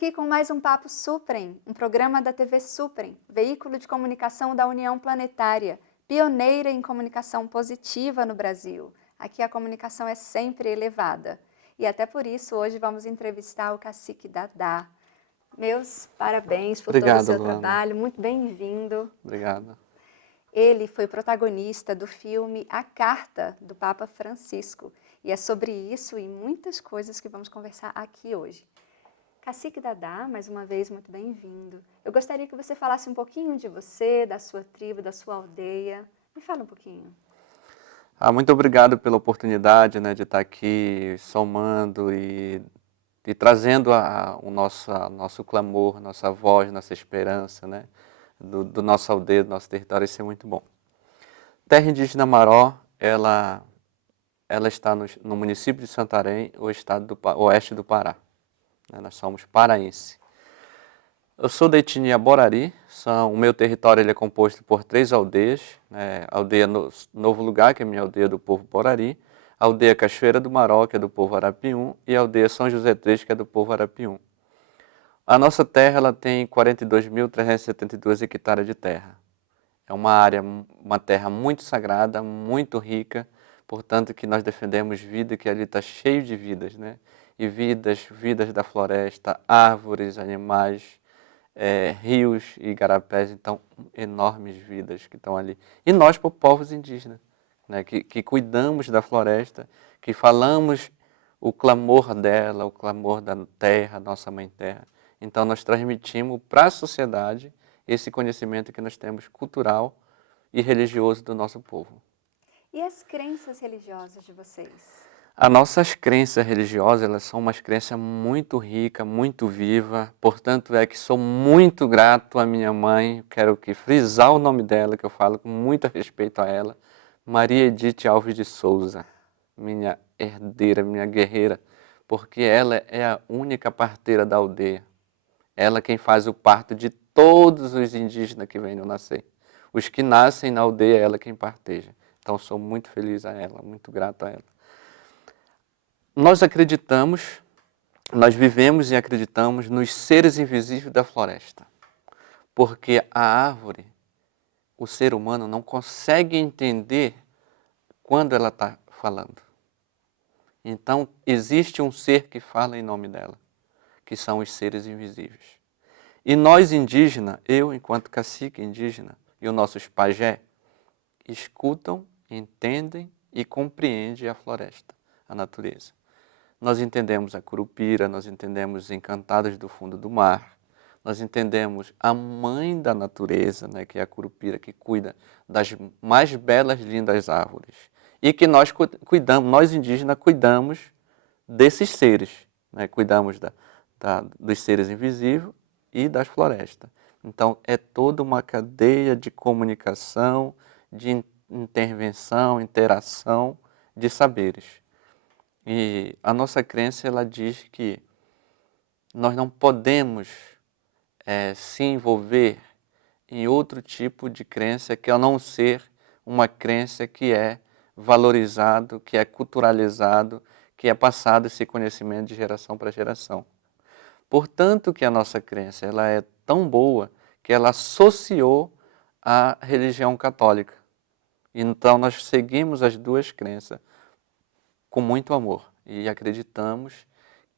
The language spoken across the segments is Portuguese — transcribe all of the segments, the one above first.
aqui com mais um Papo Suprem, um programa da TV Suprem, veículo de comunicação da União Planetária, pioneira em comunicação positiva no Brasil. Aqui a comunicação é sempre elevada. E até por isso hoje vamos entrevistar o Cacique Dadá. Meus parabéns por todo o seu trabalho, muito bem-vindo. Obrigado. Ele foi protagonista do filme A Carta do Papa Francisco. E é sobre isso e muitas coisas que vamos conversar aqui hoje. Cacique Dadá, mais uma vez, muito bem-vindo. Eu gostaria que você falasse um pouquinho de você, da sua tribo, da sua aldeia. Me fala um pouquinho. Muito obrigado pela oportunidade, de estar aqui somando e trazendo o nosso clamor, nossa voz, nossa esperança, do nossa aldeia, do nosso território. Isso é muito bom. Terra Indígena Maró, ela está no município de Santarém, o estado do oeste do Pará. Nós somos paraense. Eu sou da etnia Borari, o meu território ele é composto por 3 aldeias, a aldeia Novo Lugar, que é a minha aldeia do povo Borari, a aldeia Cachoeira do Maró, que é do povo Arapiuns, e a aldeia São José 3, que é do povo Arapiuns. A nossa terra ela tem 42.372 hectares de terra. É uma terra muito sagrada, muito rica, portanto que nós defendemos vida, que ali está cheio de vidas, E vidas da floresta, árvores, animais, rios e igarapés, então enormes vidas que estão ali. E nós, povos indígenas, que cuidamos da floresta, que falamos o clamor dela, o clamor da terra, nossa mãe terra. Então nós transmitimos para a sociedade esse conhecimento que nós temos cultural e religioso do nosso povo. E as crenças religiosas de vocês? As nossas crenças religiosas, elas são umas crenças muito ricas, muito vivas. Portanto, é que sou muito grato à minha mãe. Quero frisar o nome dela, que eu falo com muito respeito a ela. Maria Edith Alves de Souza, minha herdeira, minha guerreira. Porque ela é a única parteira da aldeia. Ela quem faz o parto de todos os indígenas que venham nascer. Os que nascem na aldeia, ela quem parteja. Então, sou muito feliz a ela, muito grato a ela. Nós acreditamos, nós vivemos e acreditamos nos seres invisíveis da floresta. Porque a árvore, o ser humano não consegue entender quando ela está falando. Então, existe um ser que fala em nome dela, que são os seres invisíveis. E nós indígenas, eu enquanto cacique indígena e os nossos pajé, escutam, entendem e compreendem a floresta, a natureza. Nós entendemos a curupira, nós entendemos os encantados do fundo do mar, nós entendemos a mãe da natureza, que é a curupira, que cuida das mais belas, lindas árvores. E que nós cuidamos, nós indígenas cuidamos desses seres, cuidamos dos seres invisíveis e das florestas. Então, é toda uma cadeia de comunicação, de intervenção, interação de saberes. E a nossa crença, ela diz que nós não podemos se envolver em outro tipo de crença que a não ser uma crença que é valorizado, que é culturalizado, que é passado esse conhecimento de geração para geração. Portanto que a nossa crença ela é tão boa que ela associou à religião católica. Então nós seguimos as duas crenças com muito amor e acreditamos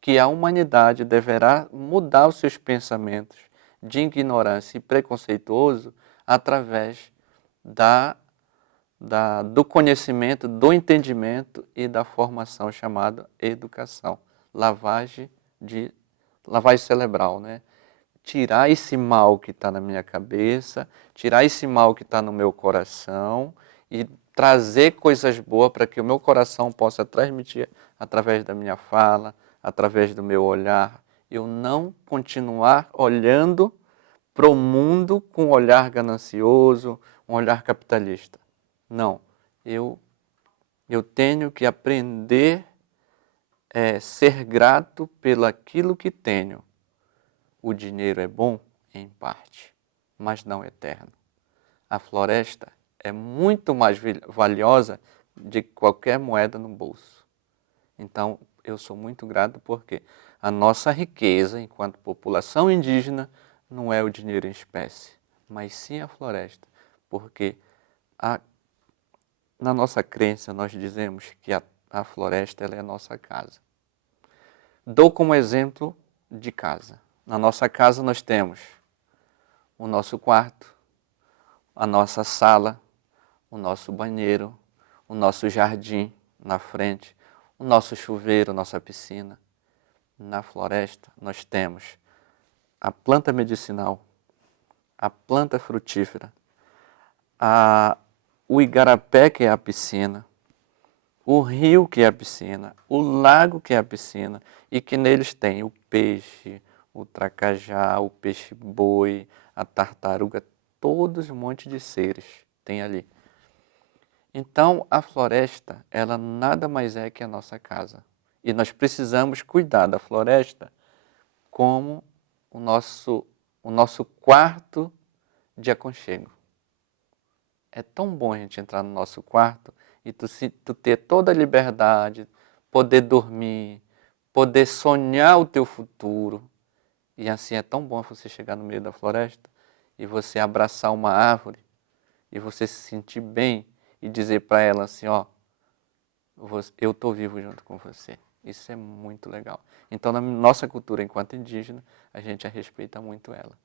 que a humanidade deverá mudar os seus pensamentos de ignorância e preconceituoso através do conhecimento, do entendimento e da formação chamada educação, lavagem cerebral, Tirar esse mal que está na minha cabeça, tirar esse mal que está no meu coração e trazer coisas boas para que o meu coração possa transmitir através da minha fala, através do meu olhar. Eu não continuar olhando para o mundo com um olhar ganancioso, um olhar capitalista. Não, eu tenho que aprender a ser grato pelo aquilo que tenho. O dinheiro é bom, em parte, mas não eterno. A floresta é muito mais valiosa de qualquer moeda no bolso. Então, eu sou muito grato porque A nossa riqueza, enquanto população indígena, não é o dinheiro em espécie, mas sim a floresta, porque na nossa crença nós dizemos que a floresta ela é a nossa casa. Dou como exemplo de casa. Na nossa casa nós temos o nosso quarto, a nossa sala, o nosso banheiro, o nosso jardim na frente, o nosso chuveiro, nossa piscina. Na floresta nós temos a planta medicinal, a planta frutífera, o igarapé, que é a piscina, o rio, que é a piscina, o lago, que é a piscina, e que neles tem o peixe, o tracajá, o peixe-boi, a tartaruga, todos um monte de seres tem ali. Então, a floresta, ela nada mais é que a nossa casa. E nós precisamos cuidar da floresta como o nosso quarto de aconchego. É tão bom a gente entrar no nosso quarto e tu ter toda a liberdade, poder dormir, poder sonhar o teu futuro. E assim é tão bom você chegar no meio da floresta e você abraçar uma árvore e você se sentir bem e dizer para ela assim, ó, eu estou vivo junto com você. Isso é muito legal. Então, na nossa cultura enquanto indígena, a gente respeita muito ela.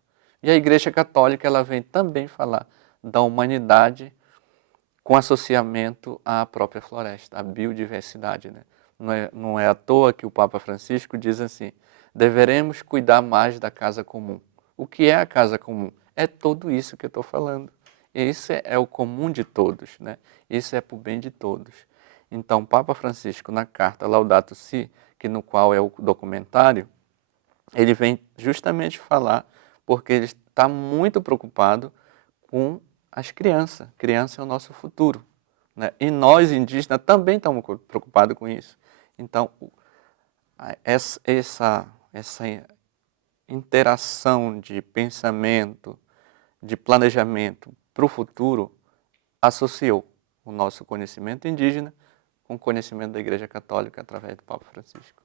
E a Igreja Católica, ela vem também falar da humanidade com associamento à própria floresta, à biodiversidade, né? Não é à toa que o Papa Francisco diz assim, deveremos cuidar mais da casa comum. O que é a casa comum? É tudo isso que eu estou falando. Esse é o comum de todos, né? Isso é para o bem de todos. Então, Papa Francisco, na carta Laudato Si, que no qual é o documentário, ele vem justamente falar porque ele está muito preocupado com as crianças. Criança é o nosso futuro, né? E nós, indígenas, também estamos preocupados com isso. Então, essa interação de pensamento, de planejamento para o futuro, associou o nosso conhecimento indígena com o conhecimento da Igreja Católica através do Papa Francisco.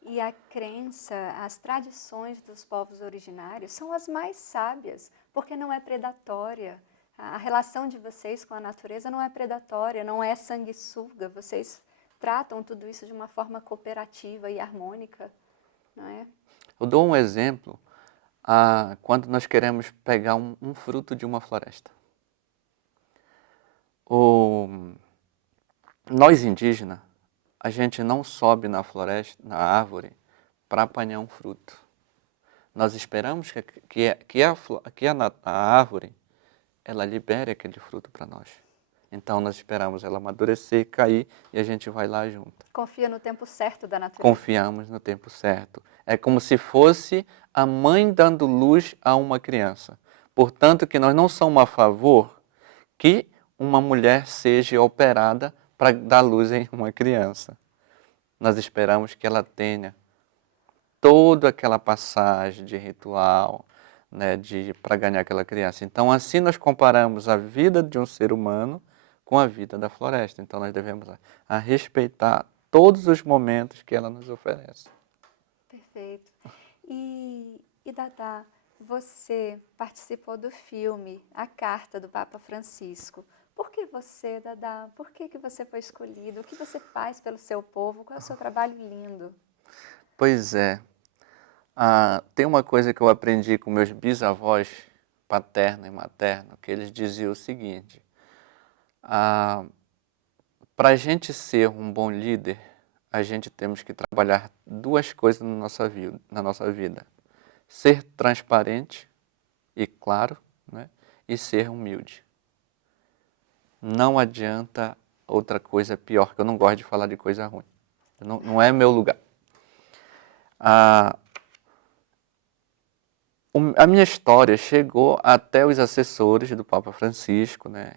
E a crença, as tradições dos povos originários são as mais sábias, porque não é predatória. A relação de vocês com a natureza não é predatória, não é sanguessuga. Vocês tratam tudo isso de uma forma cooperativa e harmônica, não é? Eu dou um exemplo quando nós queremos pegar um fruto de uma floresta. Nós indígenas, a gente não sobe na floresta, na árvore, para apanhar um fruto. Nós esperamos que a árvore ela libere aquele fruto para nós. Então nós esperamos ela amadurecer, cair e a gente vai lá junto. Confia no tempo certo da natureza. Confiamos no tempo certo. É como se fosse a mãe dando luz a uma criança. Portanto, que nós não somos a favor que uma mulher seja operada para dar luz em uma criança. Nós esperamos que ela tenha toda aquela passagem de ritual, né, para ganhar aquela criança. Então, assim nós comparamos a vida de um ser humano com a vida da floresta. Então, nós devemos respeitar todos os momentos que ela nos oferece. Perfeito. E Dadá, você participou do filme A Carta do Papa Francisco. Por que você, Dadá? Por que você foi escolhido? O que você faz pelo seu povo? Qual é o seu trabalho lindo? Pois é. Tem uma coisa que eu aprendi com meus bisavós, paterno e materno, que eles diziam o seguinte, para a gente ser um bom líder, a gente temos que trabalhar duas coisas na nossa vida. Ser transparente e claro, né? E ser humilde. Não adianta outra coisa pior, que eu não gosto de falar de coisa ruim. Não é meu lugar. A minha história chegou até os assessores do Papa Francisco, né?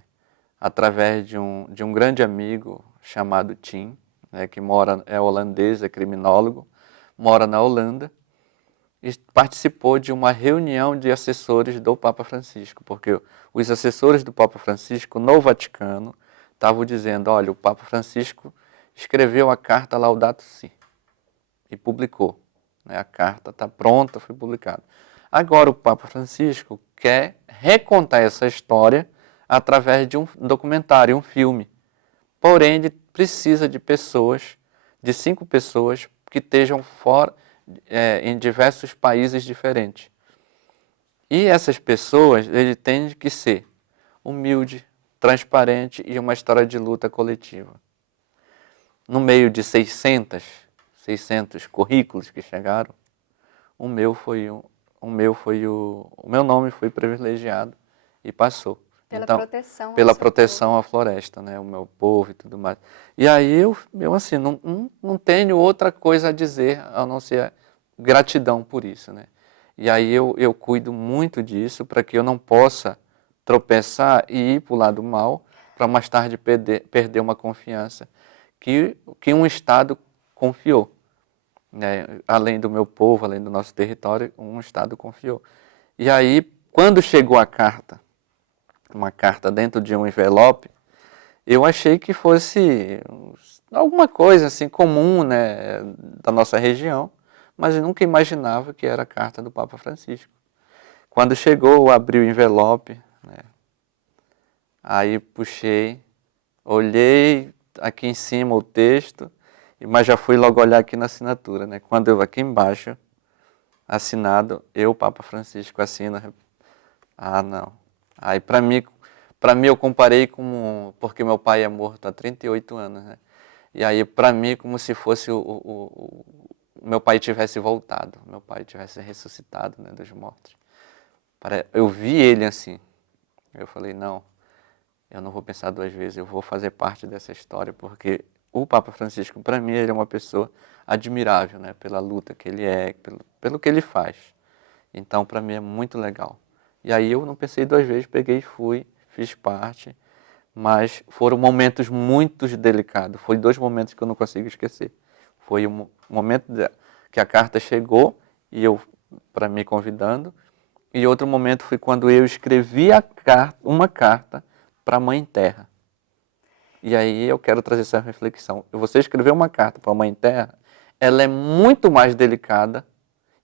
Através de um grande amigo chamado Tim, né? Que é holandês, é criminólogo, mora na Holanda, e participou de uma reunião de assessores do Papa Francisco, porque os assessores do Papa Francisco no Vaticano estavam dizendo, olha, o Papa Francisco escreveu a carta Laudato Si e publicou. né? A carta está pronta, foi publicada. Agora o Papa Francisco quer recontar essa história através de um documentário, um filme. Porém, ele precisa de pessoas, de 5 pessoas que estejam fora, em diversos países diferentes. E essas pessoas, ele tem que ser humilde, transparente e uma história de luta coletiva. No meio de 600 currículos que chegaram, o meu nome foi privilegiado e passou. Pela Então, proteção ao pela seu proteção povo. à floresta, né, o meu povo e tudo mais. E aí eu assim, não tenho outra coisa a dizer a não ser gratidão por isso, né? E aí eu cuido muito disso para que eu não possa tropeçar e ir para o lado mal, para mais tarde perder uma confiança que um Estado confiou, né? Além do meu povo, além do nosso território, um Estado confiou. E aí, quando chegou a carta, uma carta dentro de um envelope, eu achei que fosse alguma coisa assim comum, né, da nossa região, mas eu nunca imaginava que era a carta do Papa Francisco. Quando chegou, eu abri o envelope, né, aí puxei, olhei aqui em cima o texto, mas já fui logo olhar aqui na assinatura, né? Quando eu aqui embaixo, assinado, eu, Papa Francisco, assino. Ah, não. Aí para mim eu comparei com, porque meu pai é morto há 38 anos, né? E aí para mim como se fosse o meu pai tivesse voltado, meu pai tivesse ressuscitado, né, dos mortos. Eu vi ele assim. Eu falei, não, eu não vou pensar 2 vezes, eu vou fazer parte dessa história, porque o Papa Francisco, para mim, ele é uma pessoa admirável, né? Pela luta que ele é, pelo que ele faz. Então, para mim, é muito legal. E aí eu não pensei 2 vezes, peguei e fui, fiz parte, mas foram momentos muito delicados. Foi 2 momentos que eu não consigo esquecer. Foi o momento que a carta chegou, e eu, para me convidando, e outro momento foi quando eu escrevi uma carta para a Mãe Terra. E aí eu quero trazer essa reflexão. Você escrever uma carta para a Mãe Terra, ela é muito mais delicada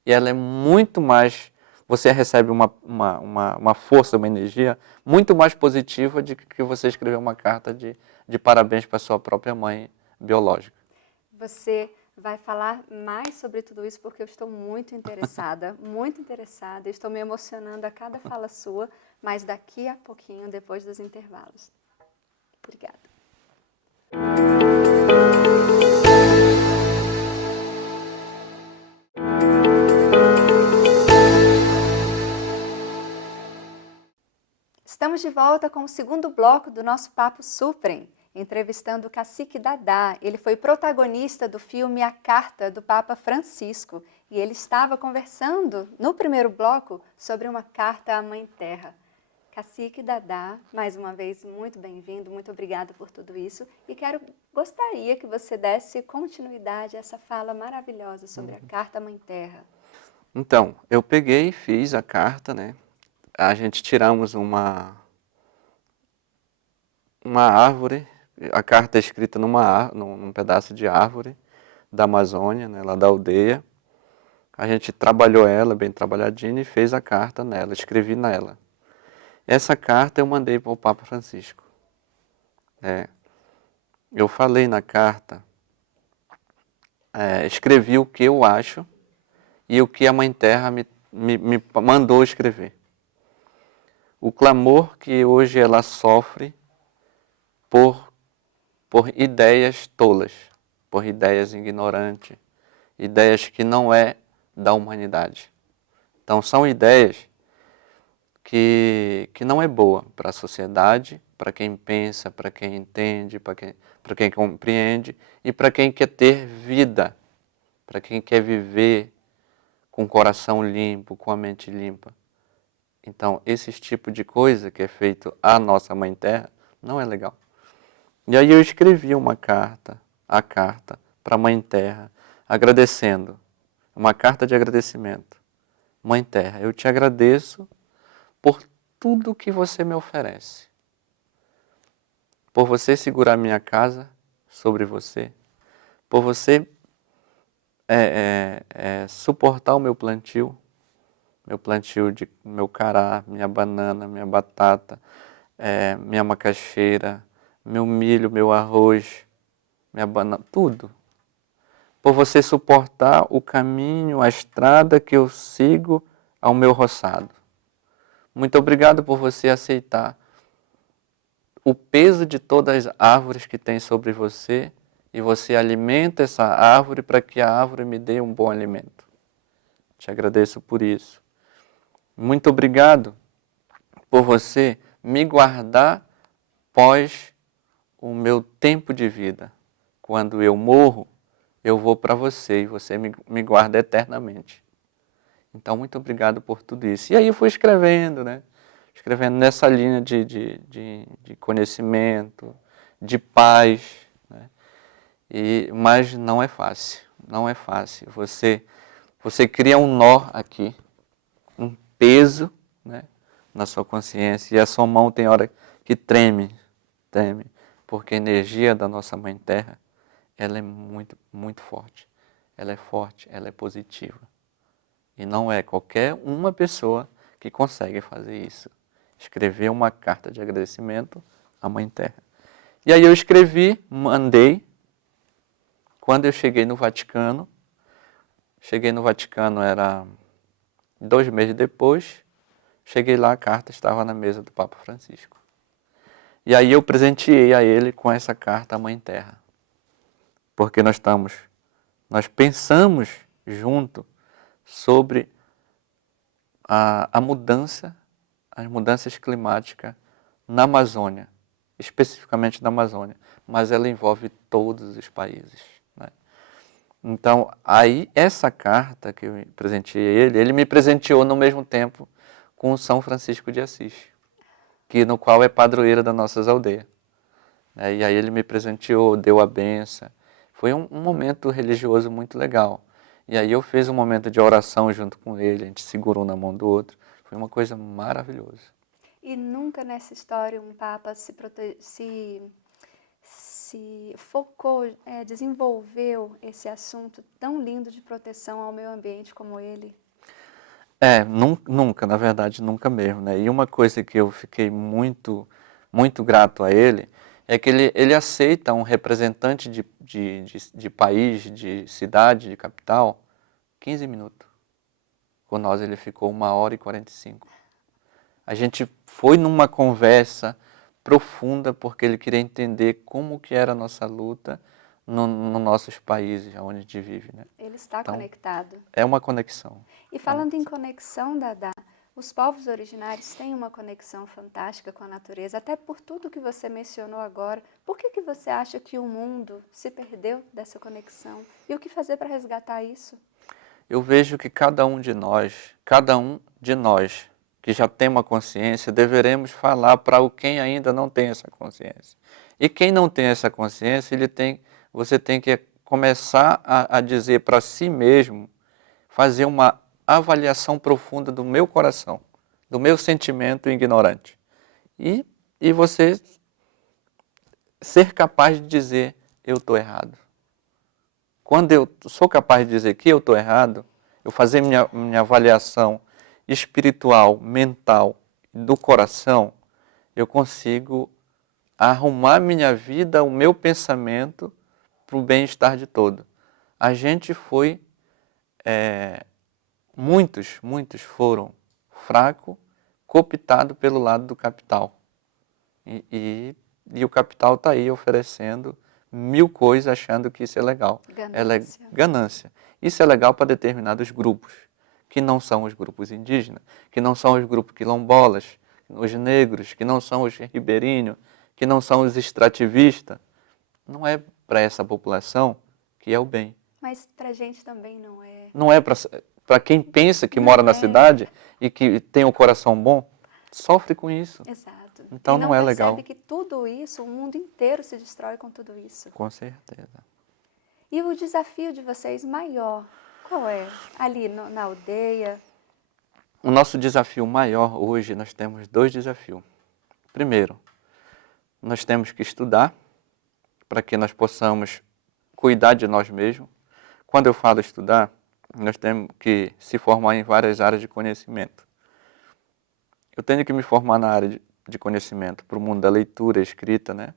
e ela é muito mais... Você recebe uma força, uma energia muito mais positiva de que você escrever uma carta de parabéns para a sua própria mãe biológica. Você vai falar mais sobre tudo isso porque eu estou muito interessada, muito interessada. Estou me emocionando a cada fala sua, mas daqui a pouquinho, depois dos intervalos. Obrigada. Estamos de volta com o segundo bloco do nosso Papo Suprem, entrevistando o Cacique Dadá. Ele foi protagonista do filme A Carta do Papa Francisco e ele estava conversando no primeiro bloco sobre uma carta à Mãe Terra. Cacique Dadá, mais uma vez, muito bem-vindo, muito obrigada por tudo isso e gostaria que você desse continuidade a essa fala maravilhosa sobre a Carta à Mãe Terra. Então, eu peguei e fiz a carta, né? A gente tiramos uma árvore, a carta é escrita num pedaço de árvore da Amazônia, né, lá da aldeia. A gente trabalhou ela bem trabalhadinha e fez a carta nela, escrevi nela. Essa carta eu mandei para o Papa Francisco. Eu falei na carta, escrevi o que eu acho e o que a Mãe Terra me mandou escrever. O clamor que hoje ela sofre por ideias tolas, por ideias ignorantes, ideias que não é da humanidade. Então são ideias que não é boa para a sociedade, para quem pensa, para quem entende, para quem compreende e para quem quer ter vida, para quem quer viver com o coração limpo, com a mente limpa. Então, esse tipo de coisa que é feito à nossa Mãe Terra não é legal. E aí eu escrevi a carta para a Mãe Terra, agradecendo, uma carta de agradecimento. Mãe Terra, eu te agradeço por tudo que você me oferece. Por você segurar minha casa sobre você, por você suportar o meu plantio de meu cará, minha banana, minha batata, minha macaxeira, meu milho, meu arroz, minha banana, tudo. Por você suportar o caminho, a estrada que eu sigo ao meu roçado. Muito obrigado por você aceitar o peso de todas as árvores que tem sobre você e você alimenta essa árvore para que a árvore me dê um bom alimento. Te agradeço por isso. Muito obrigado por você me guardar pós o meu tempo de vida. Quando eu morro, eu vou para você e você me guarda eternamente. Então, muito obrigado por tudo isso. E aí eu fui escrevendo, né? Escrevendo nessa linha de conhecimento, de paz, né? Mas não é fácil, não é fácil. Você cria um nó aqui, um peso, né, na sua consciência, e a sua mão tem hora que treme, porque a energia da nossa Mãe Terra, ela é muito, muito forte. Ela é positiva. E não é qualquer uma pessoa que consegue fazer isso. Escrever uma carta de agradecimento à Mãe Terra. E aí eu escrevi, mandei. Quando eu cheguei no Vaticano era 2 meses depois, cheguei lá, a carta estava na mesa do Papa Francisco. E aí eu presenteei a ele com essa carta à Mãe Terra. Porque nós pensamos junto sobre a mudança, as mudanças climáticas na Amazônia, especificamente na Amazônia, mas ela envolve todos os países, né? Então, aí essa carta que eu presenteei ele me presenteou no mesmo tempo com o São Francisco de Assis, no qual é padroeiro das nossas aldeias. E aí ele me presenteou, deu a benção. Foi um momento religioso muito legal. E aí eu fiz um momento de oração junto com ele, a gente segurou na mão do outro. Foi uma coisa maravilhosa. E nunca nessa história um Papa se focou, desenvolveu esse assunto tão lindo de proteção ao meio ambiente como ele? Nunca, na verdade, nunca mesmo, né? E uma coisa que eu fiquei muito, muito grato a ele é que ele aceita um representante de país, de cidade, de capital, 15 minutos. Com nós ele ficou 1h45. A gente foi numa conversa profunda porque ele queria entender como que era a nossa luta nos nossos países onde a gente vive, né? Ele está Então, conectado. É uma conexão. E falando em conexão, Dadá, os povos originários têm uma conexão fantástica com a natureza, até por tudo que você mencionou agora. Por que você acha que o mundo se perdeu dessa conexão? E o que fazer para resgatar isso? Eu vejo que cada um de nós que já tem uma consciência, deveremos falar para quem ainda não tem essa consciência. E quem não tem essa consciência, você tem que começar a dizer para si mesmo, fazer uma avaliação profunda do meu coração, do meu sentimento ignorante. E você ser capaz de dizer, eu estou errado. Quando eu sou capaz de dizer que eu estou errado, eu fazer minha avaliação espiritual, mental, do coração, eu consigo arrumar minha vida, o meu pensamento para o bem-estar de todo. A gente foi, muitos foram fracos, cooptados pelo lado do capital. E o capital está aí oferecendo 1000 coisas achando que isso é legal. Ganância. Ganância. Isso é legal para determinados grupos, que não são os grupos indígenas, que não são os grupos quilombolas, os negros, que não são os ribeirinhos, que não são os extrativistas. Não é para essa população que é o bem. Mas para a gente também não é. Não é para quem pensa que mora na cidade e que tem o coração bom, sofre com isso. Exato. Então não é legal. E não percebe que tudo isso, o mundo inteiro se destrói com tudo isso. Com certeza. E o desafio de vocês maior, qual é? Ali na aldeia? O nosso desafio maior hoje, nós temos 2 desafios. Primeiro, nós temos que estudar para que nós possamos cuidar de nós mesmos. quando eu falo estudar, nós temos que se formar em várias áreas de conhecimento. Eu tenho que me formar na área de conhecimento para o mundo da leitura, escrita, né?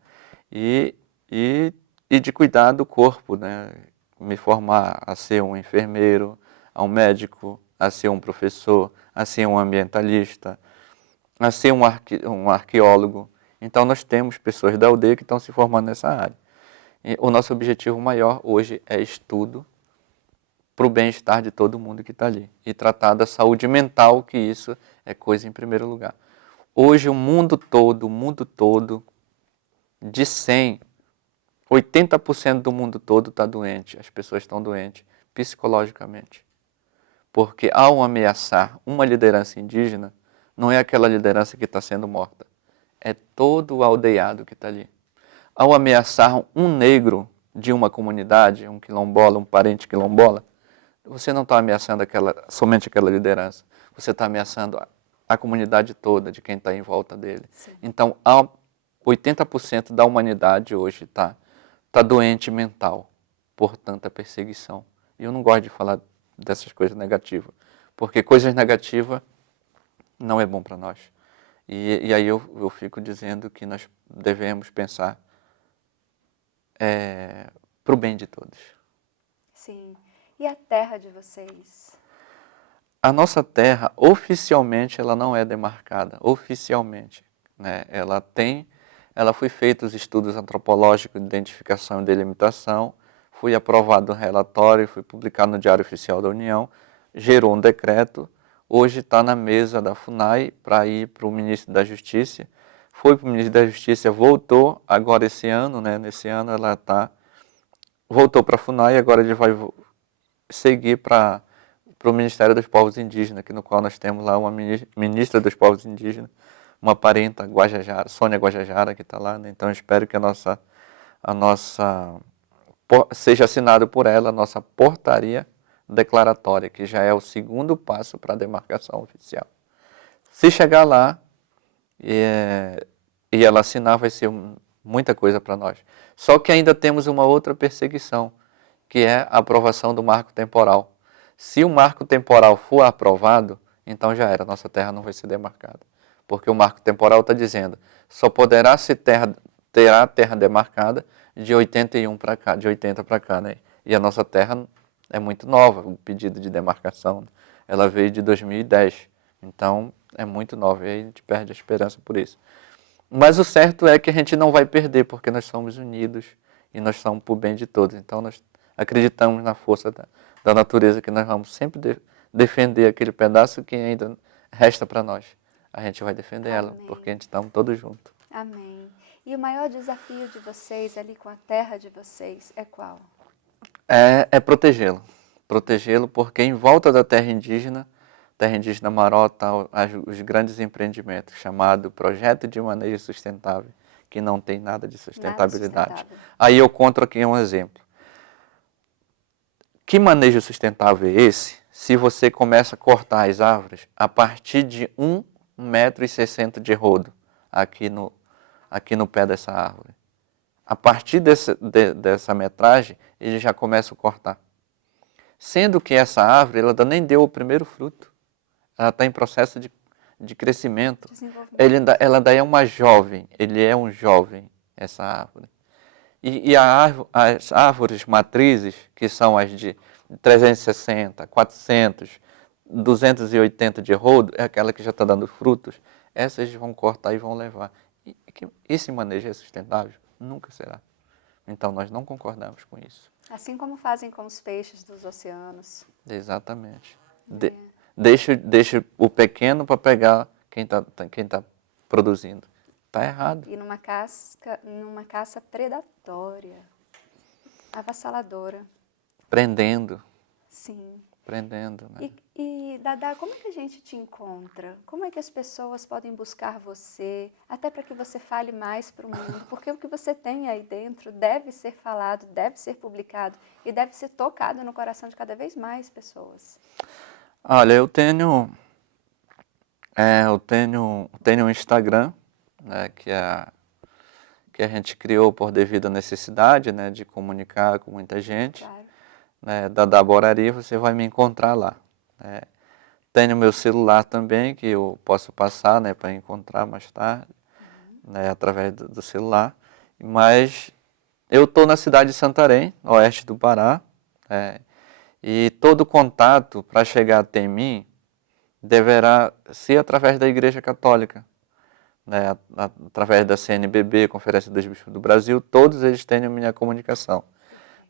E, e de cuidar do corpo, né? Me formar a ser um enfermeiro, a um médico, a ser um professor, a ser um ambientalista, a ser um arqueólogo. Então nós temos pessoas da aldeia que estão se formando nessa área. E o nosso objetivo maior hoje é estudo para o bem-estar de todo mundo que está ali. E tratar da saúde mental, que isso é coisa em primeiro lugar. Hoje o mundo todo, de 100, 80% do mundo todo está doente. As pessoas estão doentes psicologicamente. Porque ao ameaçar uma liderança indígena, não é aquela liderança que está sendo morta. É todo o aldeado que está ali. Ao ameaçar um negro de uma comunidade, um quilombola, um parente quilombola, você não está ameaçando somente aquela liderança. Você está ameaçando a comunidade toda de quem está em volta dele. Sim. Então, 80% da humanidade hoje está doente mental por tanta perseguição. E eu não gosto de falar dessas coisas negativas, porque coisas negativas não é bom para nós. E aí eu fico dizendo que nós devemos pensar para o bem de todos. Sim. E a terra de vocês? A nossa terra, oficialmente, ela não é demarcada. Oficialmente, né? Ela foi feita os estudos antropológicos de identificação e delimitação, foi aprovado o relatório, foi publicado no Diário Oficial da União, gerou um decreto, hoje está na mesa da FUNAI para ir para o Ministro da Justiça. Foi para o Ministro da Justiça, voltou agora esse ano, né? Nesse ano ela voltou para a FUNAI e agora ele vai seguir para o Ministério dos Povos Indígenas, no qual nós temos lá uma ministra dos Povos Indígenas, uma parenta Guajajara, Sônia Guajajara, que está lá, né? Então eu espero que seja assinado por ela a nossa portaria declaratória, que já é o segundo passo para a demarcação oficial. Se chegar lá e ela assinar, vai ser muita coisa para nós. Só que ainda temos uma outra perseguição, que é a aprovação do marco temporal. Se o marco temporal for aprovado, então já era, nossa terra não vai ser demarcada. Porque o marco temporal está dizendo, só poderá terá terra demarcada de 81 para cá, de 80 para cá, né? E a nossa terra é muito nova, o pedido de demarcação, ela veio de 2010, então é muito nova e aí a gente perde a esperança por isso. Mas o certo é que a gente não vai perder, porque nós somos unidos e nós somos por bem de todos. Então nós acreditamos na força da natureza, que nós vamos sempre defender aquele pedaço que ainda resta para nós. A gente vai defender Amém. Ela, porque a gente está todos juntos. Amém. E o maior desafio de vocês ali com a terra de vocês é qual? É protegê-lo. Protegê-lo porque em volta da terra indígena Maró, está os grandes empreendimentos, chamado Projeto de Manejo Sustentável, que não tem nada de sustentabilidade. Aí eu conto aqui um exemplo. Que manejo sustentável é esse? Se você começa a cortar as árvores a partir de 1,60 m de rodo aqui no pé dessa árvore. A partir dessa metragem, ele já começa a cortar. Sendo que essa árvore ela ainda nem deu o primeiro fruto. Ela está em processo de crescimento. Ela ainda é uma jovem, ele é um jovem, essa árvore. E as árvores matrizes, que são as de 360, 400, 280 de rodo, é aquela que já está dando frutos, essas vão cortar e vão levar. E esse manejo é sustentável? Nunca será. Então nós não concordamos com isso. Assim como fazem com os peixes dos oceanos. Exatamente. Deixa o pequeno para pegar quem tá produzindo. Está errado. E numa caça predatória, avassaladora. Prendendo. Sim. Prendendo, né? E Dadá, como é que a gente te encontra? Como é que as pessoas podem buscar você, até para que você fale mais para o mundo? Porque o que você tem aí dentro deve ser falado, deve ser publicado e deve ser tocado no coração de cada vez mais pessoas. Olha, eu tenho um Instagram, né, que a gente criou por devido à necessidade, né, de comunicar com muita gente. Claro. né, Dadá Borari, você vai me encontrar lá. Né? Tenho meu celular também, que eu posso passar, né, para encontrar mais tarde, né, através do celular. Mas eu estou na cidade de Santarém, oeste do Pará, e todo contato para chegar até mim deverá ser através da Igreja Católica, né, através da CNBB, Conferência dos Bispos do Brasil, todos eles têm a minha comunicação.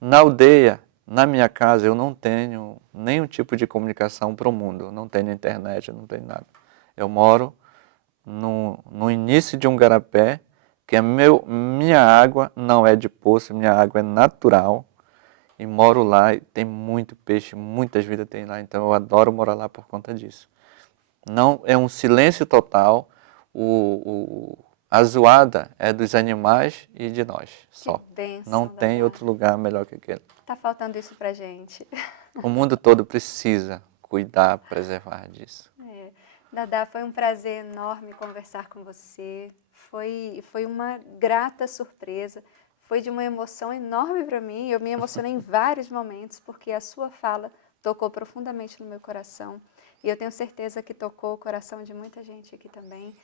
Na aldeia, na minha casa, eu não tenho nenhum tipo de comunicação para o mundo, eu não tenho internet, eu não tenho nada. Eu moro no início de um garapé, que minha água não é de poço, minha água é natural, e moro lá, e tem muito peixe, muitas vidas tem lá, então eu adoro morar lá por conta disso. Não, é um silêncio total, a zoada é dos animais e de nós, só. Que bênção, Não tem Dadá. outro lugar melhor que aquele. Tá faltando isso pra gente. O mundo todo precisa cuidar, preservar disso. Dadá, foi um prazer enorme conversar com você. Foi uma grata surpresa. Foi de uma emoção enorme para mim. Eu me emocionei em vários momentos, porque a sua fala tocou profundamente no meu coração. E eu tenho certeza que tocou o coração de muita gente aqui também.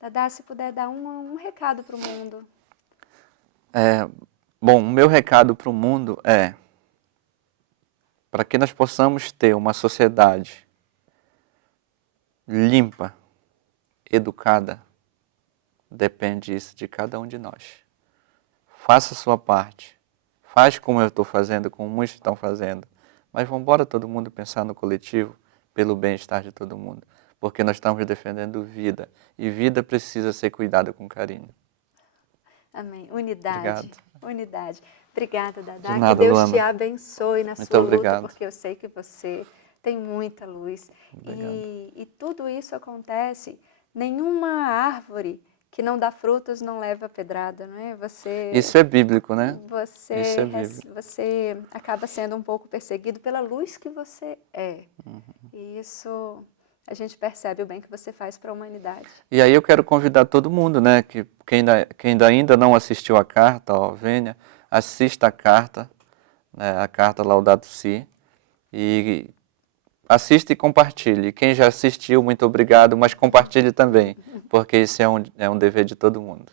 Dadá, se puder dar um recado para o mundo. Bom, o meu recado para o mundo é para que nós possamos ter uma sociedade limpa, educada, depende isso de cada um de nós. Faça a sua parte. Faz como eu estou fazendo, como muitos estão fazendo. Mas vamos embora todo mundo pensar no coletivo, pelo bem-estar de todo mundo. Porque nós estamos defendendo vida. E vida precisa ser cuidada com carinho. Amém. Unidade. Obrigado. Unidade. Obrigada, Dadá. De nada, que Deus Luana. te abençoe na Muito sua obrigado. luta, porque eu sei que você tem muita luz. Obrigado. E tudo isso acontece, nenhuma árvore que não dá frutos não leva pedrada, não é? Isso é bíblico, né? Você, Isso é bíblico. você acaba sendo um pouco perseguido pela luz que você é. E isso a gente percebe o bem que você faz para a humanidade. E aí eu quero convidar todo mundo, né? Que quem ainda não assistiu a carta, ó, venha, assista a carta, né, a carta Laudato Si, e assista e compartilhe. Quem já assistiu, muito obrigado, mas compartilhe também, porque esse é um dever de todo mundo.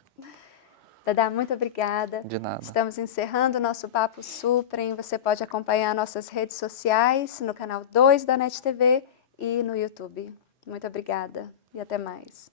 Dadá, muito obrigada. De nada. Estamos encerrando o nosso Papo Suprem. Você pode acompanhar nossas redes sociais no canal 2 da NET TV e no YouTube. Muito obrigada e até mais.